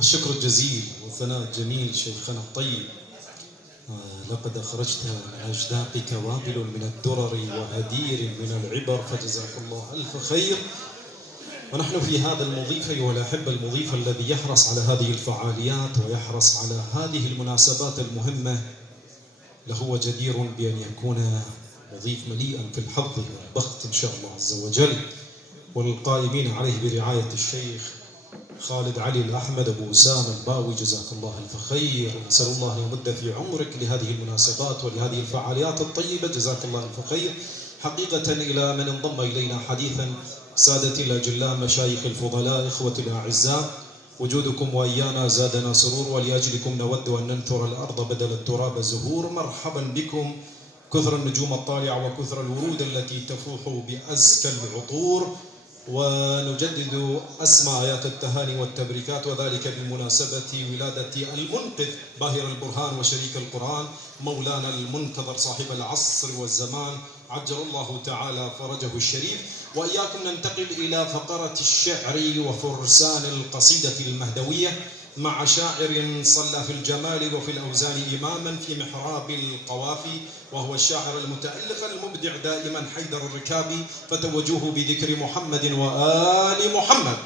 الشكر الجزيل والثناء الجميل شيخنا الطيب. لقد أخرجت من أجداقك وابل من الدرر وهدير من العبر، فجزاك الله ألف خير. ونحن في هذا المضيف أيها الأحبة، المضيف الذي يحرص على هذه الفعاليات ويحرص على هذه المناسبات المهمة، لهو جدير بأن يكون مضيف مليئا في الحظ والبخت إن شاء الله عز وجل. والقائمين عليه برعاية الشيخ خالد علي الأحمد أبو أسامة الباوي، جزاك الله ألف خير. ونسأل الله أن يمد في عمرك لهذه المناسبات ولهذه الفعاليات الطيبة، جزاك الله ألف خير. حقيقة إلى من انضم إلينا حديثا سادتي الأجلاء مشايخ الفضلاء إخوة الأعزاء، وجودكم وإيانا زادنا سرور، ولأجلكم نود أن ننثر الأرض بدل التراب زهور. مرحبا بكم، كثر النجوم الطالعة وكثر الورود التي تفوح بأزكى العطور. ونجدد أسمى آيات التهاني والتبريكات، وذلك بمناسبة ولادة المنقذ باهر البرهان وشريك القرآن مولانا المنتظر صاحب العصر والزمان، عجل الله تعالى فرجه الشريف. وإياكم ننتقل إلى فقرة الشعر وفرسان القصيدة المهدوية مع شاعر صلى في الجمال وفي الأوزان إماما في محراب القوافي، وهو الشاعر المتألق المبدع دائما حيدر الركابي، فتوجوه بذكر محمد وآل محمد.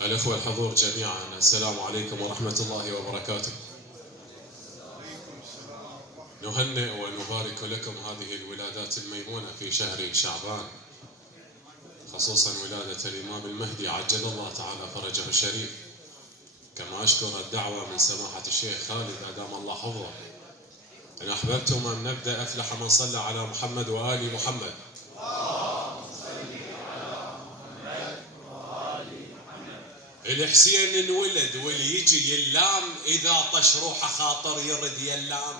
الأخوة الحضور جميعا، السلام عليكم ورحمة الله وبركاته. نهنئ ونبارك لكم هذه الولادات الميمونة في شهر شعبان، خصوصا ولادة الإمام المهدي عجل الله تعالى فرجه الشريف. كما أشكر الدعوة من سماحة الشيخ خالد أدام الله حفظه. إن أحببتم أن نبدأ أفلح من صلى على محمد وآل محمد. الحسين انولد واللي يجي يلام، إذا طش روحه خاطر يرد يلام.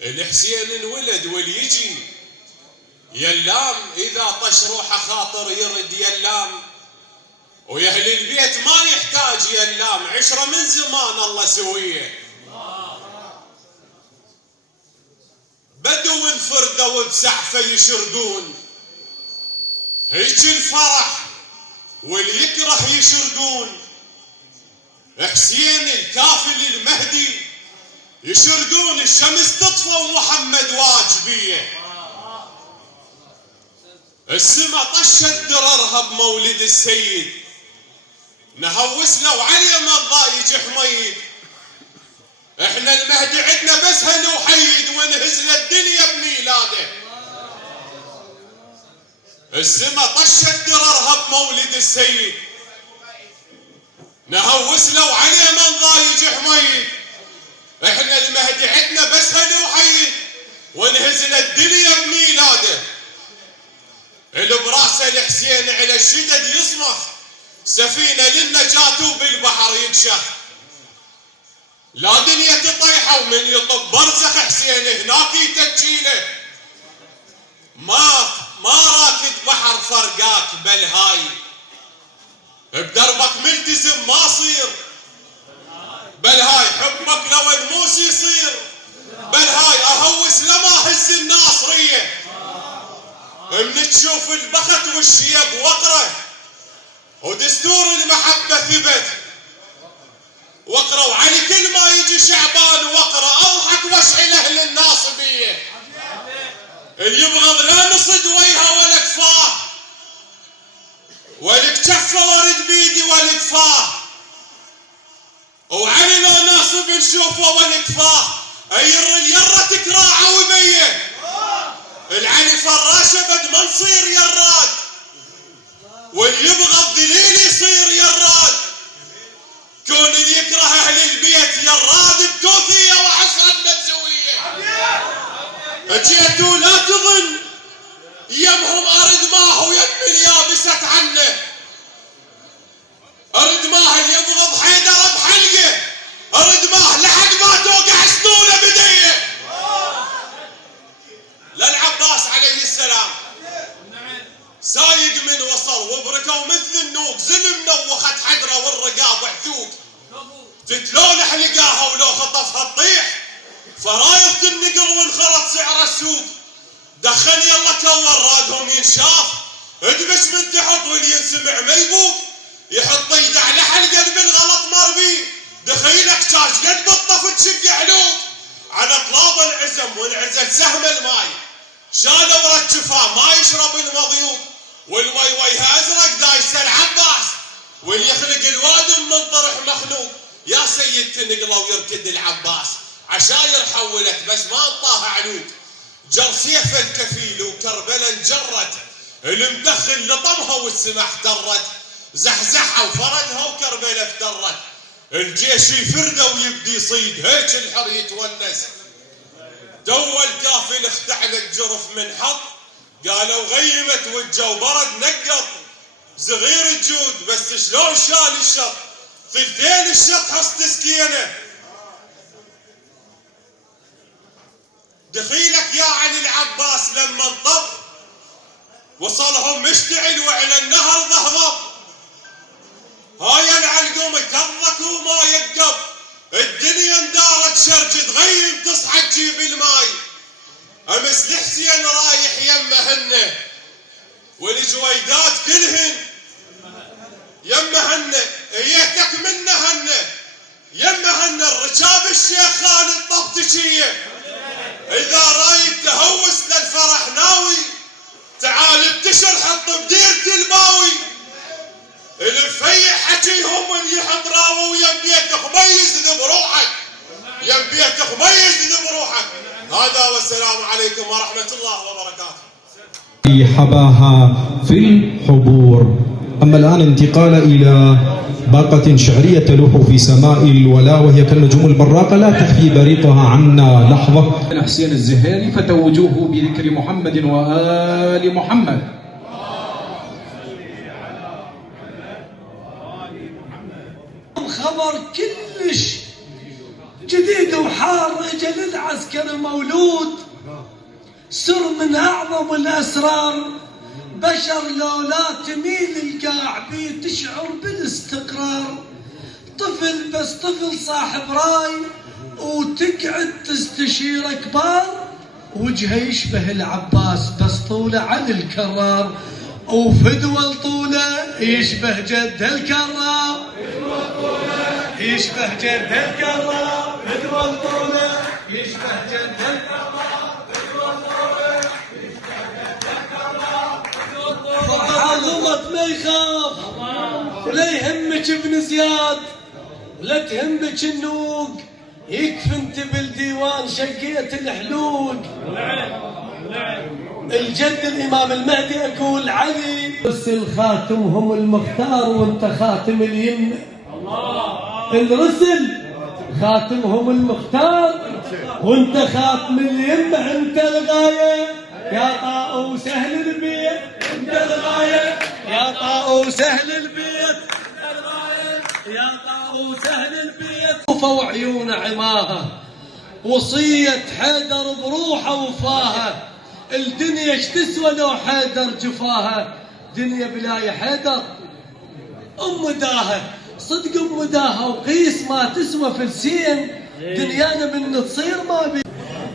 الحسين انولد واللي يجي يلام، إذا طش روحه خاطر يرد يلام. ويا أهل البيت ما يحتاج يلام، عشرة من زمان الله سويه. بدو انفردوا بسعفة يشردون، هيك الفرح واللي يكره يشردون. حسين الكافل المهدي يشردون، الشمس تطفى ومحمد واجبيه. السما طشت دررها بمولد السيد، نهوس لو علي ما ضايج حميد. احنا المهدي عدنا بس هل وحيد، ونهز الدنيا بميلاده. السما طشت دررها بمولد السيد، نهوس لو عليه من ضايج حميد. احنا المهدي عدنا بس هل وحيد، ونهز الدنيا بميلاده. البراسه الحسين على الشدد يصمخ، سفينه للنجاة وبالبحر يكشخ. لا دنيا تطيحه ومن يطب برزخ، حسين هناك يتجيله. ما راكد بحر فرقاك بالهاي، بدربك ملتزم ما صير بالهاي. حبك لو الموس يصير بالهاي، اهوس لما هز الناصريه. من تشوف البخت والشيب وقره، ودستور المحبه ثبت وقره. وعلي كل ما يجي شعبان وقره، اضحك واشعل اهل الناصبيه. اللي يبغض لا نصد وجهه ولا كفاه، ولك كفه ورد بيدي ولا كفاه. وعلي لو ناصب نشوفه ولا كفاه، اير اليره تكراعه وبيه. العلي فراشه بد ما نصير يراد، واللي يبغض ذليل يصير يراد. كون اللي يكره اهل البيت يراد، بتوثيه وعصرة مبزويه. جيتوا لا تظن يمهم ارد ماه ويم اليابست عنه. ارد ماه اللي يبغض حيدر بحلقه، ارد ماه لحد ما توقع سنونه بديه. للعباس عليه السلام سايق من وصل وبركه ومثل النوق، زلم نوخت حدره والرقاب عثوق. تتلونح لقاها ولو خطفها تطيح، فرايض النقل وانخرط سعر السوق. دخل يلا كور رادهم ينشاف، ادبش من تحت واللي ينسمع ما يبوق، يحط ايده على حلقه بالغلط مربي، دخيلك شاش قد بالطف تشق علوق. على طلاب العزم وانعزل سهم الماي، شالوا رجفاه ما يشرب المضيوق، والمي ويها ازرق دايس العباس، واللي يخلق الوادم من طرح مخلوق. يا سيد تنقله ويركد العباس، عشاير حولت بس ما انطاها علوق. جر سيف الكفيل وكربلا انجرت، المدخل لطمها والسما احترت، زحزحها وفردها وكربلا افترت. الجيش يفرده ويبدي يصيد، هيك الحر يتونس. تو الكافل اختعل الجرف من حط، قالوا غيمت والجو برد نقط. صغير الجود بس شلون شال الشط، ثلثين الشط حص تسكينه. دخيلك يا علي العباس لما انطب، وصلهم مشتعل وعلى النهر ضهضب. هاي العلقوم كضك وما يقب، الدنيا اندارت شرج تغيم تصحى تجيب الماي. امس الحسين رايح يمهن، والجويدات كلهن يمهن، ايتك منهن يمهن. الرجاب الشيخ خالد طبتشيه، اذا رايد تهوس للفرح ناوي، تعال ابتشر حط بديرة الماوي. الفيع حكيهم اللي يحط راوي، ويم بيتك ميز بروحك، يم بيتك ميز بروحك. هذا والسلام عليكم ورحمة الله وبركاته. حباها في الحبور. أما الآن انتقال إلى باقة شعرية تلوح في سماء الولاء، وهي كالنجوم البراقة لا تخفي بريقها عنا لحظة. حسين الزهيري فتوجوه بذكر محمد وآل محمد. خبر كلش جديد وحار، اجل العسكر مولود، سر من اعظم الاسرار. بشر لولا تميل القاع بيه تشعر بالاستقرار. طفل بس طفل صاحب راي، وتقعد تستشير كبار. وجهه يشبه العباس بس طوله على الكرار، وفدوى طوله يشبه جد الكرار، يشبه جد الكرار. فدوى طوله يشبه جد الكرار، فدوى طوله يشبه جد الكرار. عظمت ما يخاف، ولا يهمك ابن زياد ولا تهمك النوق. يكفي انت بالديوان شقيت الحلوق. الجد الامام المهدي اقول علي، رسل خاتمهم المختار وانت خاتم اليمه. الرسل خاتمهم المختار وانت خاتم اليمه. انت الغايه يا طاؤوس اهل البيت، انت الغايه يا طاؤوس اهل البيت، انت الغايه يا طاؤوس اهل البيت. وعيون عماها وصيه حيدر بروحه وفاها. الدنيا ايش تسوى لو حيدر جفاها؟ دنيا بلا حيدر ام داها، صدق ام داها. وقيس ما تسوى فلسين، دنيانا من تصير ما بي.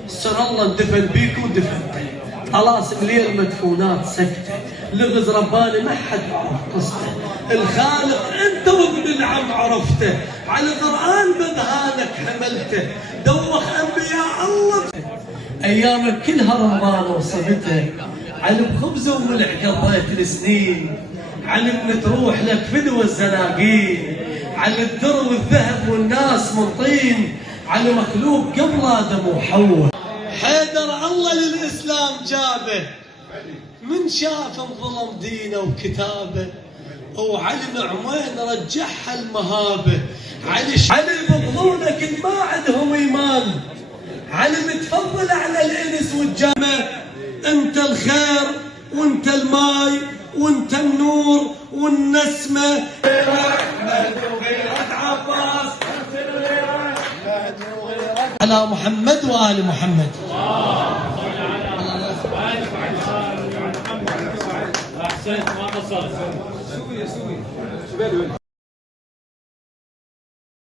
سر الله اندفن بيك ودفنته، طلاسم الليل مدفونات سكته. لغز رباني ما حد عرف قصته، الخالق انت وابن العم عرفته. على قرآن بذهانك حملته، دوخ انبياء الله. ايامك كلها رمانه وصبته، علم خبز وملح قضيت السنين. علم تروح لك فدوى الزناقين، على الدر والذهب والناس من طين. على مخلوق قبل ادم وحواء. حيدر الله للاسلام جابه، من شاف انظلم دينه وكتابه. وعلي نعمين رجعها المهابه. علي بظلونك ما عندهم ايمان. علي متفضل على الانس والجامه. انت الخير وانت الماي وانت النور والنسمه. عباس على محمد وآل محمد. أحسنت ما قصرت.